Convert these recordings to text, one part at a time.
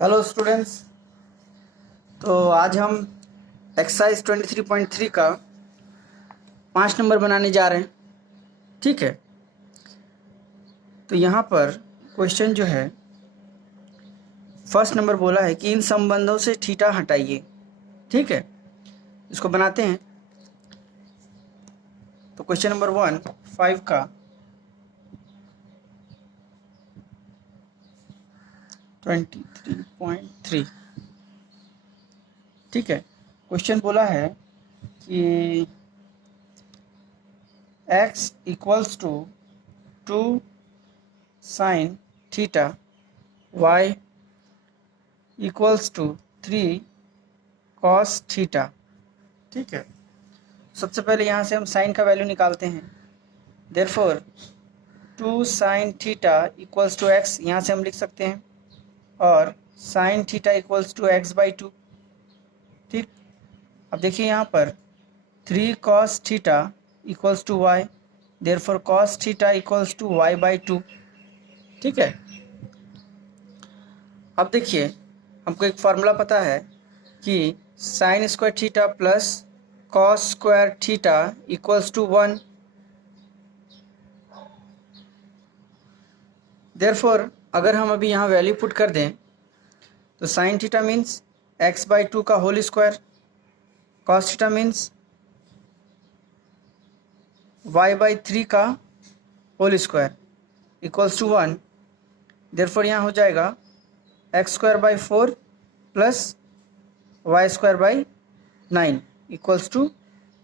Hello students. तो आज हम एक्सरसाइज 23.3 का 5 नंबर बनाने जा रहे हैं। ठीक है, तो यहाँ पर क्वेश्चन जो है फर्स्ट नंबर बोला है कि इन संबंधों से थीटा हटाइए। ठीक है, इसको बनाते हैं। तो क्वेश्चन नंबर 5 का 23.3। ठीक है, क्वेश्चन बोला है कि x equals to 2 sine theta, y equals to 3 cos theta. ठीक है, सबसे पहले यहाँ से हम साइन का वैल्यू निकालते हैं। Therefore 2 sine theta equals to x, यहाँ से हम लिख सकते हैं, और sign theta equals to x/2। ठीक, अब देखिए यहाँ पर 3 cos theta equals to y, therefore cos theta equals to y/2। ठीक है, अब देखिए हमको एक फार्मूला पता है कि sine square theta plus cos square theta equals to 1। Therefore अगर हम अभी यहाँ वैल्यू पुट कर दें तो साइन थीटा मीन्स x/2 का whole square, cos theta means y/3 का whole square equals to 1। Therefore यहाँ हो जाएगा x²/4 plus y²/9 equals to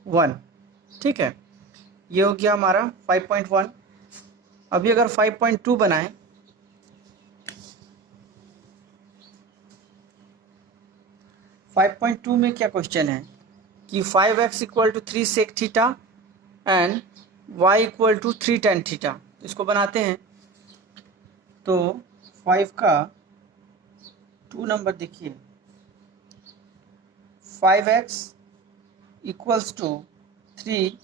1। ठीक है, ये हो गया हमारा 5.1। अभी अगर 5.2 बनाएं, 5.2 में क्या क्वेश्चन है कि 5x equal to 3 sec theta and y equal to 3 tan theta. इसको बनाते हैं। तो 5 का 2 नंबर देखिए, 5x equals to 3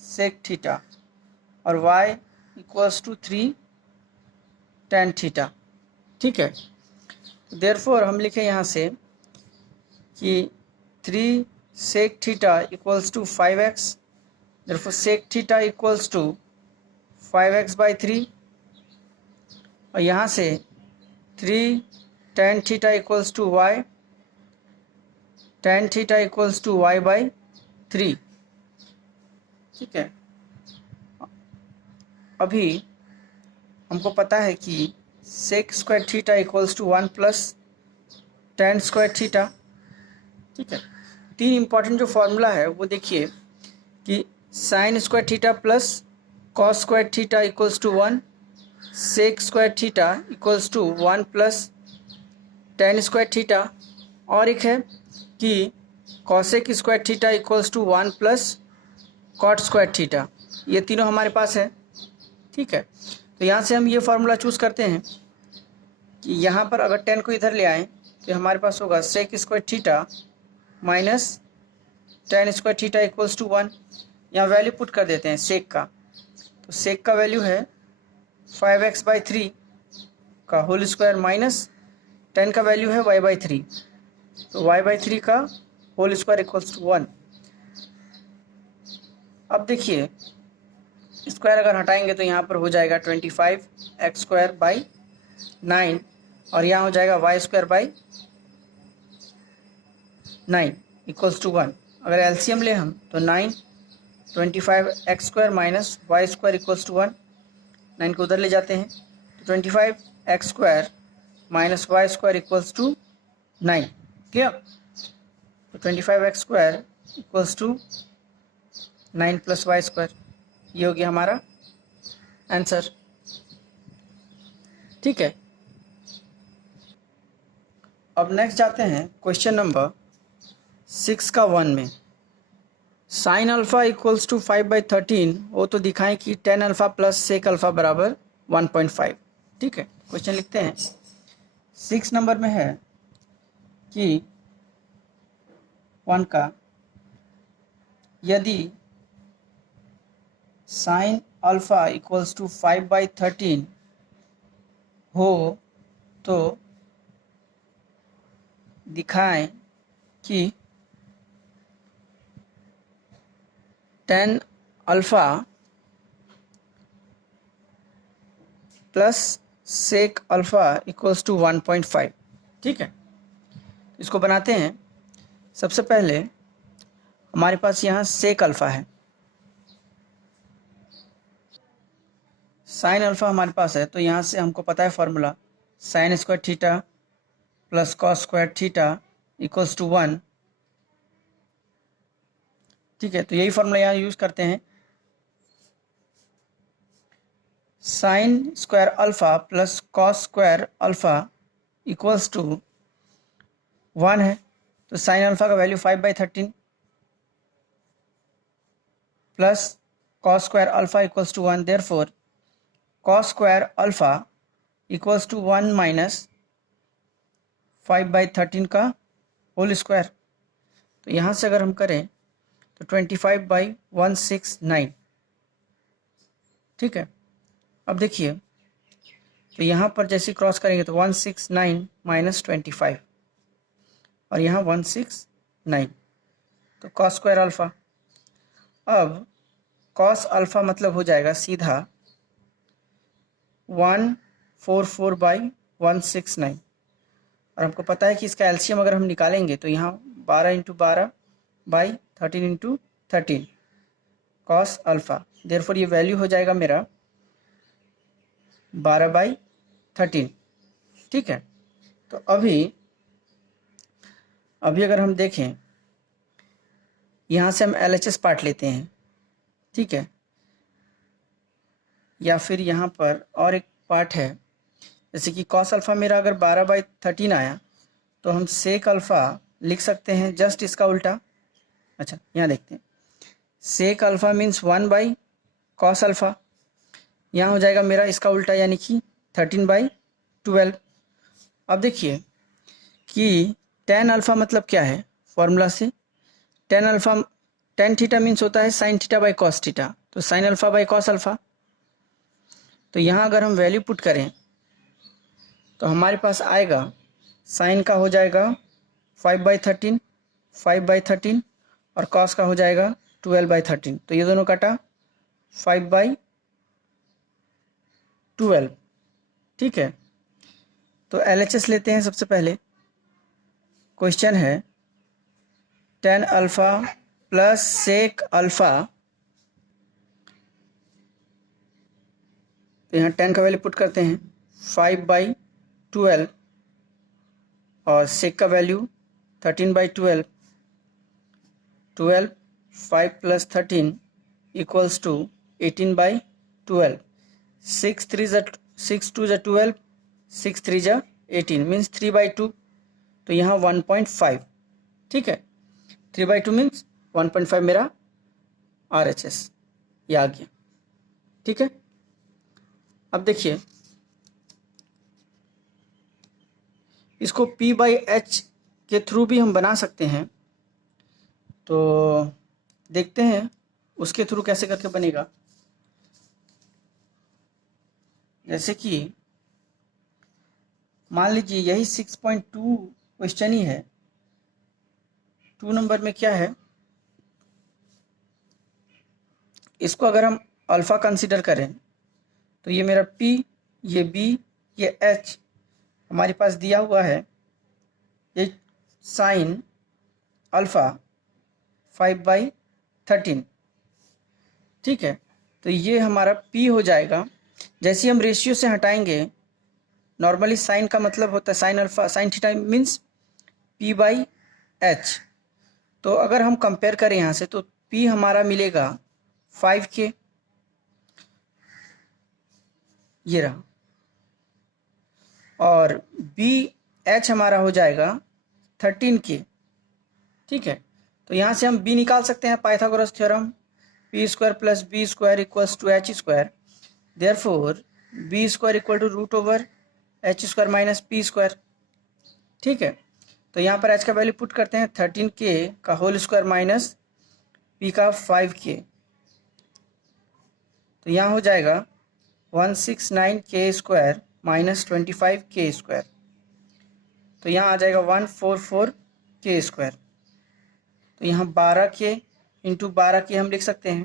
sec theta और y equals to 3 tan theta. ठीक है, देयरफॉर हम लिखें यहाँ से कि 3 sec theta equals to 5x, therefore sec theta equals to 5x/3, और यहाँ से 3 tan theta equals to y, tan theta equals to y/3। ठीक है, अभी हमको पता है कि sec square theta equals to 1 plus tan square theta. ठीक है, 3 इंपॉर्टेंट जो फॉर्मूला है वो देखिए कि sine square theta plus cos square theta equals to 1, sec square theta equals to 1 plus tan square theta, और एक है कि cosec square theta equals to 1 plus cot square theta. ये तीनों हमारे पास है। ठीक है, तो यहाँ से हम ये फार्मूला चूज़ करते हैं कि यहाँ पर अगर 10 को इधर ले आएँ तो हमारे पास होगा sec square theta minus tan square theta equals to 1। यहाँ वैल्यू पुट कर देते हैं सेक का। तो सेक का वैल्यू है 5x/3 का होल स्क्वायर माइनस 10 का वैल्यू है y/3, तो y/3 का होल स्क्वायर इक्वल्स टू 1। अब देखिए स्क्वायर अगर हटाएंगे तो यहाँ पर हो जाएगा 25x²/9, और यहाँ हो जाएगा y²/9 इक्वल्स टू 1। अगर एलसीएम ले हम तो 9, 25x² minus y² equals to 1। 9 को उधर ले जाते हैं तो 25x² minus y² equals to 9। Clear, तो 25x² equals to 9 plus y²। ये हो गया हमारा आंसर। ठीक है, अब नेक्स्ट जाते हैं क्वेश्चन नंबर 6 का 1 में। साइन अल्फ़ा इक्वल्स टू 5/13 वो तो दिखाएं कि tan alpha plus sec alpha बराबर 1.5। ठीक है, क्वेश्चन लिखते हैं। 6 नंबर में है कि 1 का यदि साइन अल्फ़ा इक्वल्स टू 5/13 हो तो दिखाएं कि tan alpha plus sec alpha equals to 1.5। ठीक है, इसको बनाते हैं। सबसे पहले हमारे पास यहाँ सेक अल्फा है, साइन अल्फा हमारे पास है, तो यहाँ से हमको पता है formula sine square theta plus cos square theta equals to 1। ठीक है, तो यही फॉर्मूला यहाँ यूज़ करते हैं। Sine square alpha plus cos square alpha equals to 1 है, तो साइन अल्फा का value 5/13 plus cos square alpha equals to 1, therefore cos square alpha equals to 1 minus 5/13 का होल स्क्वायर। तो यहाँ से अगर हम करें तो 25/169। ठीक है, अब देखिए, तो यहाँ पर जैसे क्रॉस करेंगे तो 169 माइनस 25 और यहाँ 169, तो कॉस स्क्वायर अल्फा। अब कॉस अल्फा मतलब हो जाएगा सीधा 144/169, और हमको पता है कि इसका एलसीएम अगर हम निकालेंगे तो यहाँ 12 × 12/13 × 13 कॉस अल्फा, देयरफॉर ये वैल्यू हो जाएगा मेरा 12/13। ठीक है, तो अभी अगर हम देखें, यहाँ से हम LHS पार्ट लेते हैं। ठीक है, या फिर यहाँ पर और एक पार्ट है, जैसे कि कॉस अल्फ़ा मेरा अगर 12/13 आया तो हम सेक अल्फ़ा लिख सकते हैं जस्ट इसका उल्टा। अच्छा, यहाँ देखते हैं, सेक अल्फ़ा मीन्स 1/कॉस अल्फ़ा, यहाँ हो जाएगा मेरा इसका उल्टा यानी कि 13/12। अब देखिए कि tan अल्फ़ा मतलब क्या है, फॉर्मूला से tan थीटा मीन्स होता है sine theta by cos theta, तो sine alpha by cos alpha. तो यहाँ अगर हम वैल्यू पुट करें तो हमारे पास आएगा साइन का हो जाएगा 5/13 और कॉस का हो जाएगा 12/13, तो ये दोनों काटा 5/12। ठीक है, तो LHS लेते हैं। सबसे पहले क्वेश्चन है tan alpha plus sec alpha, तो यहाँ tan का वैल्यू पुट करते हैं 5/12 और सेक का वैल्यू 13/12, 12 5 + 13 इक्वल्स टू 18/12। 6 2 = 12, 6 3 = 18 मीन्स 3/2, तो यहाँ 1.5। ठीक है, 3/2 मीन्स 1.5 मेरा RHS ये आ गया। ठीक है, अब देखिए इसको P/H के थ्रू भी हम बना सकते हैं, तो देखते हैं उसके थ्रू कैसे करके बनेगा। जैसे कि मान लीजिए यही 6.2 क्वेश्चन ही है, 2 नंबर में क्या है, इसको अगर हम अल्फ़ा कंसीडर करें तो ये मेरा P, ये B, ये H हमारे पास दिया हुआ है, ये साइन अल्फ़ा 5/13। ठीक है, तो ये हमारा P हो जाएगा। जैसे ही हम रेशियो से हटाएंगे, नॉर्मली साइन का मतलब होता है sine alpha sine theta means P/H, तो अगर हम कंपेयर करें यहाँ से तो P हमारा मिलेगा 5K, ये रहा, और BH हमारा हो जाएगा 13K। ठीक है, तो यहाँ से हम B निकाल सकते हैं, Pythagoras theorem, P² + B² = H², therefore B² = √H² - P²। ठीक है, तो यहाँ पर H का वैल्यू पुट करते हैं 13K का होल स्क्वायर माइनस P का 5K, तो यहाँ हो जाएगा 169K² - 25K²। तो यहाँ आ जाएगा 144k²। तो यहाँ 12k इंटू 12k हम लिख सकते हैं।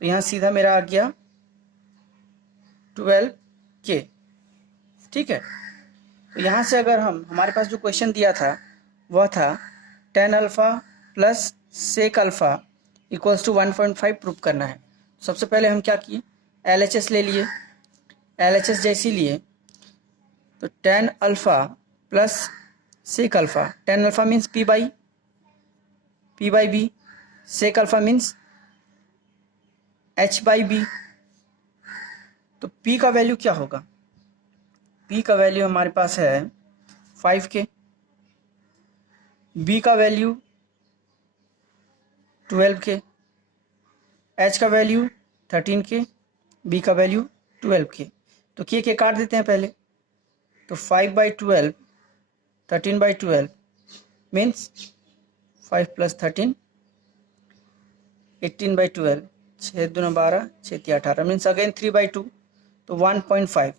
तो यहाँ सीधा मेरा आ गया 12k। ठीक है। तो यहाँ से अगर हमारे पास जो क्वेश्चन दिया था वह था tan alpha plus sec alpha equals to 1.5 prove करना है। सबसे पहले हम क्या किए, LHS ले लिए। LHS जैसे लिए तो tan alpha plus sec alpha, tan alpha means p by b, sec alpha means h by b। तो p का वैल्यू क्या होगा, p का वैल्यू हमारे पास है 5k, b का वैल्यू 12k, h का वैल्यू 13k, b का वैल्यू 12k। तो k काट देते हैं पहले। तो 5/12 13/12 मीन्स 5 + 13 18/12, 6 दूना 12, 6 तिया 18 मीन्स अगेन 3/2, तो 1.5।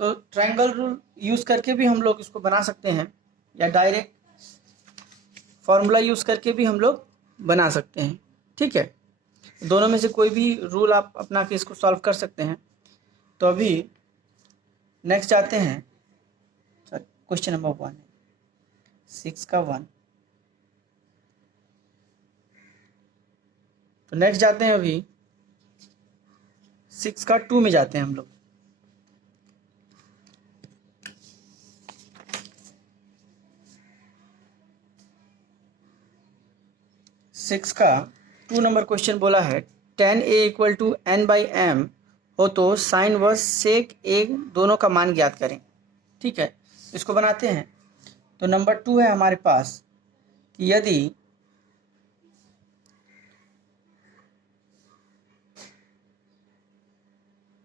तो ट्रायंगल रूल यूज़ करके भी हम लोग इसको बना सकते हैं या डायरेक्ट फॉर्मूला यूज़ करके भी हम लोग बना सकते हैं। ठीक है, दोनों में से कोई भी रूल आप अपना के इसको सॉल्व कर सकते हैं। तो अभी नेक्स्ट जाते हैं, क्वेश्चन नंबर 1 6 का 1। तो नेक्स्ट जाते हैं अभी 6 का 2 में जाते हैं हम लोग। सिक्स का 2 नंबर क्वेश्चन बोला है tan a equal to n/m हो तो साइन व सेक a दोनों का मान ज्ञात करें। ठीक है, इसको बनाते हैं। तो नंबर 2 है हमारे पास कि यदि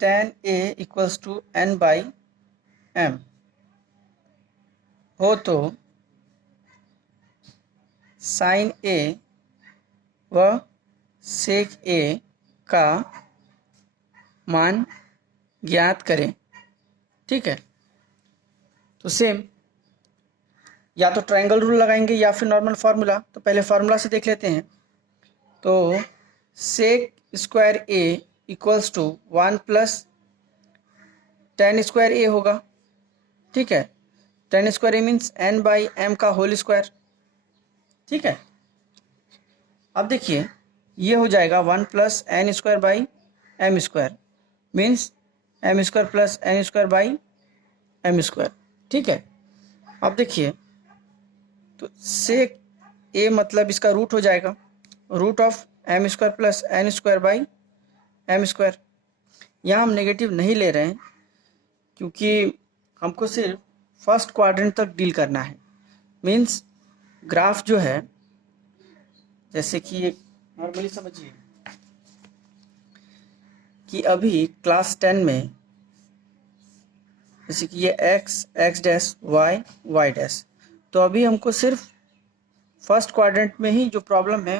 tan a equals to n/m हो तो साइन a व सेक a का मान ज्ञात करें। ठीक है, तो सेम या तो ट्रायंगल रूल लगाएंगे या फिर नॉर्मल फार्मूला। तो पहले फार्मूला से देख लेते हैं। तो sec square a equals to 1 + tan square a होगा। ठीक है, tan square a means n/m का होल स्क्वायर। ठीक है, अब देखिए ये हो जाएगा 1 + n² m² means m² + n² m²। ठीक है, अब देखिए तो सेक a मतलब इसका रूट हो जाएगा, root of m² + n² m²। यहाँ हम नेगेटिव नहीं ले रहे हैं क्योंकि हमको सिर्फ फर्स्ट क्वाड्रेंट तक डील करना है। मीन्स ग्राफ जो है, जैसे कि नॉर्मली समझिए कि अभी क्लास 10 में जैसे कि ये x y y', तो अभी हमको सिर्फ फर्स्ट क्वाड्रेंट में ही जो प्रॉब्लम है,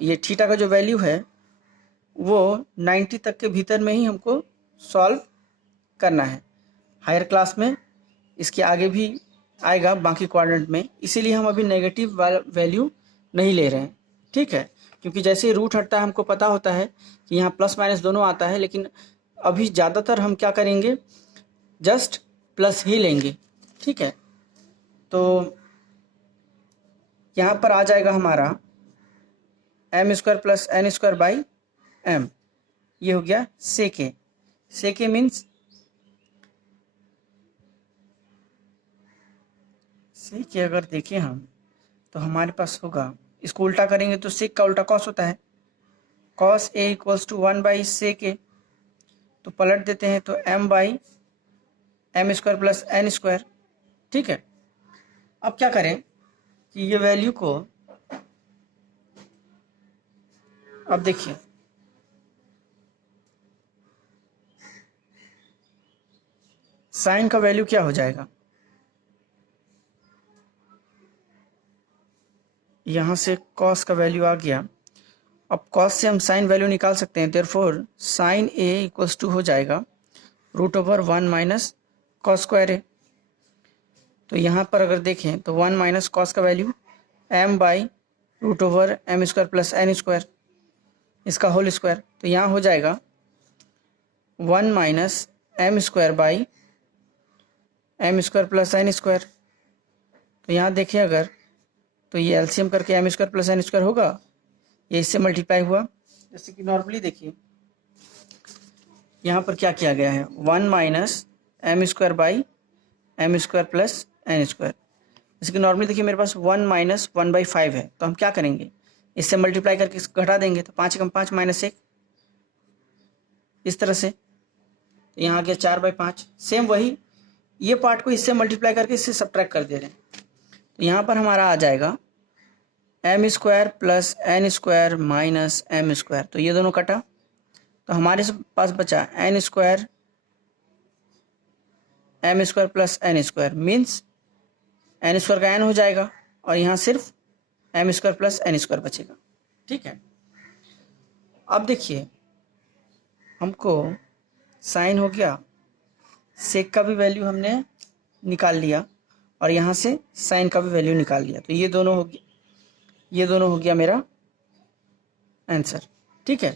ये थीटा का जो वैल्यू है वो 90 तक के भीतर में ही हमको सॉल्व करना है। हायर क्लास में इसके आगे भी आएगा बाकी क्वाड्रेंट में, इसीलिए हम अभी नेगेटिव वैल्यू नहीं ले रहे हैं। ठीक है, क्योंकि जैसे ही रूट हटता है हमको पता होता है कि यहाँ प्लस माइनस दोनों आता है, लेकिन अभी ज़्यादातर हम क्या करेंगे, जस्ट प्लस ही लेंगे। ठीक है, तो यहाँ पर आ जाएगा हमारा m² + n² m। ये हो गया sec a। Sec a means sec a अगर देखें हम तो हमारे पास होगा, इसको उल्टा करेंगे तो सेक का उल्टा कॉस होता है, cos a equals to 1/sec a। तो पलट देते हैं तो m/m² + n²। ठीक है, अब क्या करें कि ये वैल्यू को, अब देखिए साइन का वैल्यू क्या हो जाएगा, यहाँ से कॉस का वैल्यू आ गया। अब कॉस से हम साइन वैल्यू निकाल सकते हैं, therefore sine a equals to हो जाएगा √1 - cos² a। तो यहाँ पर अगर देखें तो 1 माइनस कॉस का value m by root over m square plus n square, इसका होल स्क्वायर। तो यहाँ हो जाएगा 1 minus m square by m square plus n square. तो यहाँ देखिए अगर, तो ये एलसीएम करके m square plus n square होगा, ये इससे मल्टीप्लाई हुआ। जैसे कि नॉर्मली देखिए यहाँ पर क्या किया गया है, 1 minus m square by m square plus n square. जैसे कि नॉर्मली देखिए मेरे पास 1 माइनस 1/5 है, तो हम क्या करेंगे, इससे मल्टीप्लाई करके इसको घटा देंगे। तो 5 कम 5 माइनस 1, इस तरह से। तो यहाँ आ गया 4/5। सेम वही ये पार्ट को इससे मल्टीप्लाई करके इससे सब्ट्रैक्ट कर दे रहे हैं। तो यहाँ पर हमारा आ जाएगा m square plus n square minus m square. तो ये दोनों कटा, तो हमारे पास बचा n square m square plus n square, means n square का एन हो जाएगा और यहाँ सिर्फ m square plus n square बचेगा। ठीक है, अब देखिए हमको साइन हो गया, सेक का भी वैल्यू हमने निकाल लिया और यहाँ से साइन का भी वैल्यू निकाल लिया। तो ये दोनों हो गया मेरा आंसर। ठीक है,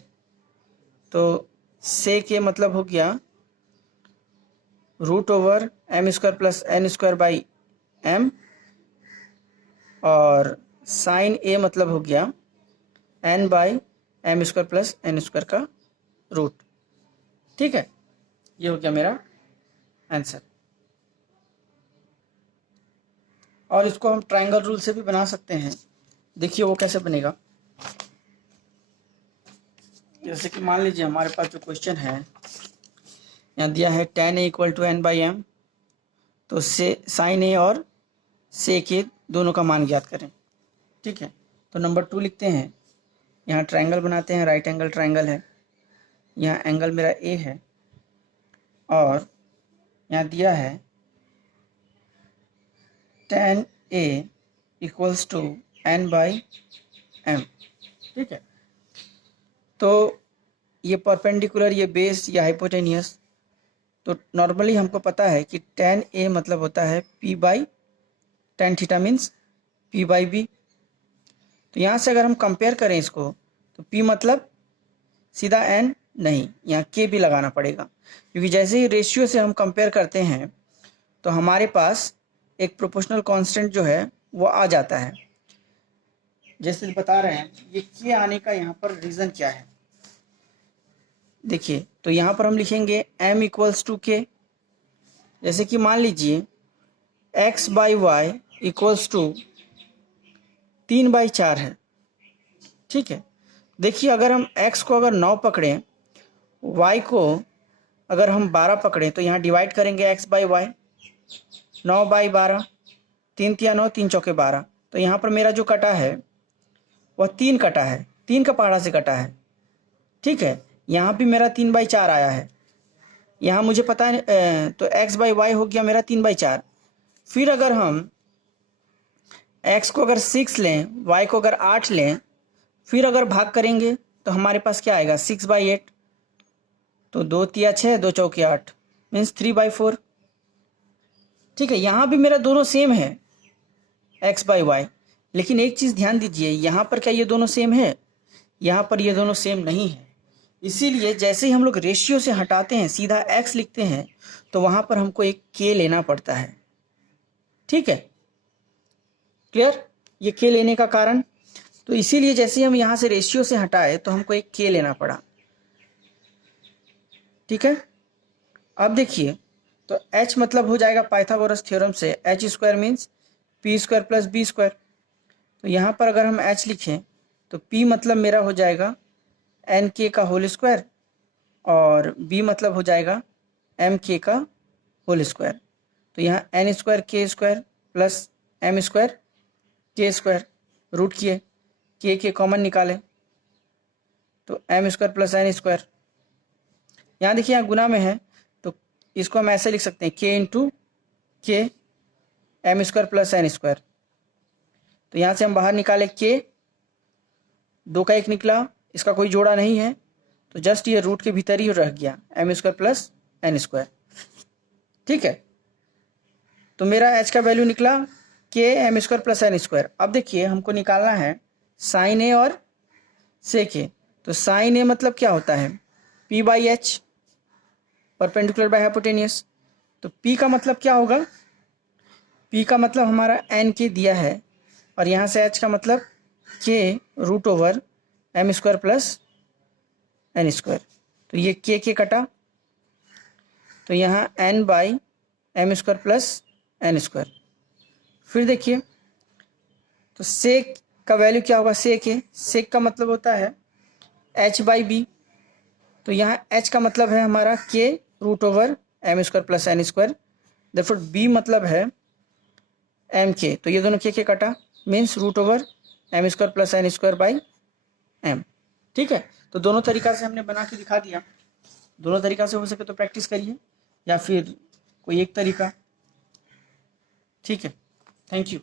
तो सेक ये मतलब हो गया root over m square plus n square by m, और साइन ए मतलब हो गया n by m square plus n square का रूट। ठीक है, ये हो गया मेरा आंसर। और इसको हम ट्रायंगल रूल से भी बना सकते हैं। देखिए वो कैसे बनेगा। जैसे कि मान लीजिए हमारे पास जो क्वेश्चन है यहाँ दिया है tan a equal to n by m, तो से साइन ए और सेक ए दोनों का मान ज्ञात करें। ठीक है, तो नंबर 2 लिखते हैं। यहाँ ट्रायंगल बनाते हैं, राइट एंगल ट्रायंगल है, यहाँ एंगल मेरा ए है और यहाँ दिया है tan a equals to n by m. ठीक है, तो ये परपेंडिकुलर, ये बेस या हाइपोटेनियस। तो नॉर्मली हमको पता है कि tan a मतलब होता है p by tan theta, means p by b। तो यहाँ से अगर हम कंपेयर करें इसको, तो p मतलब सीधा n नहीं, यहाँ k भी लगाना पड़ेगा, क्योंकि जैसे ही रेशियो से हम कंपेयर करते हैं तो हमारे पास एक प्रोपोर्शनल कांस्टेंट जो है वो आ जाता है। जैसे बता रहे हैं, ये k आने का यहाँ पर रीज़न क्या है देखिए। तो यहाँ पर हम लिखेंगे m इक्वल्स टू k। जैसे कि मान लीजिए x by y equals to 3/4 है। ठीक है, देखिए अगर हम x को अगर 9 पकड़ें, y को अगर हम 12 पकड़ें, तो यहाँ डिवाइड करेंगे x बाई वाई, 9/12, 3 तिया 9, 3 चौके 12। तो यहाँ पर मेरा जो कटा है वह 3 कटा है, 3 का पहाड़ा से कटा है। ठीक है, यहाँ भी मेरा 3/4 आया है, यहाँ मुझे पता है, तो x बाई वाई हो गया मेरा 3/4। फिर अगर हम x को अगर 6 लें, y को अगर 8 लें, फिर अगर भाग करेंगे तो हमारे पास क्या आएगा, 6/8। तो 2 तिया 6, 2 चौके 8, मीन्स 3/4। ठीक है, यहाँ भी मेरा दोनों सेम है x बाई वाई, लेकिन एक चीज़ ध्यान दीजिए, यहाँ पर क्या ये दोनों सेम है, यहाँ पर ये दोनों सेम नहीं है। इसीलिए जैसे ही हम लोग रेशियो से हटाते हैं, सीधा x लिखते हैं, तो वहाँ पर हमको एक k लेना पड़ता है। ठीक है, क्लियर, ये k लेने का कारण। तो इसीलिए जैसे हम यहाँ से रेशियो से हटाए तो हमको एक k लेना पड़ा। ठीक है, अब देखिए, तो h मतलब हो जाएगा पाइथागोरस थ्योरम से h square means p square plus b square. तो यहाँ पर अगर हम h लिखें तो p मतलब मेरा हो जाएगा nk का होल स्क्वायर और b मतलब हो जाएगा mk का होल स्क्वायर। तो यहाँ n square k square plus m square k square, root किए, k के कॉमन निकाले तो m square plus n square. यहाँ देखिए यहाँ गुना में है, तो इसको हम ऐसे लिख सकते हैं k into k m square plus n square. तो यहाँ से हम बाहर निकाले k, 2 का 1 निकला, इसका कोई जोड़ा नहीं है, तो जस्ट ये रूट के भीतर ही रह गया m square plus n square. ठीक है, तो मेरा एच का वैल्यू निकला k m square plus n square. अब देखिए हमको निकालना है साइन ए और सेक ए। तो साइन ए मतलब क्या होता है P by H, perpendicular by hypotenuse. तो पी का मतलब क्या होगा, पी का मतलब हमारा एन के दिया है, और यहाँ से एच का मतलब k root over m square plus n square. तो ये के कटा, तो यहाँ n by m square plus n square. फिर देखिए तो सेक का वैल्यू क्या होगा, सेक है, सेक का मतलब होता है एच बाई बी। तो यहाँ एच का मतलब है हमारा k root over m square plus n square, therefore b मतलब है एम के। तो ये दोनों के कटा, means root over m square plus n square by m. ठीक है, तो दोनों तरीका से हमने बना के दिखा दिया। दोनों तरीका से हो सके तो प्रैक्टिस करिए, या फिर कोई एक तरीका। ठीक है, थैंक यू।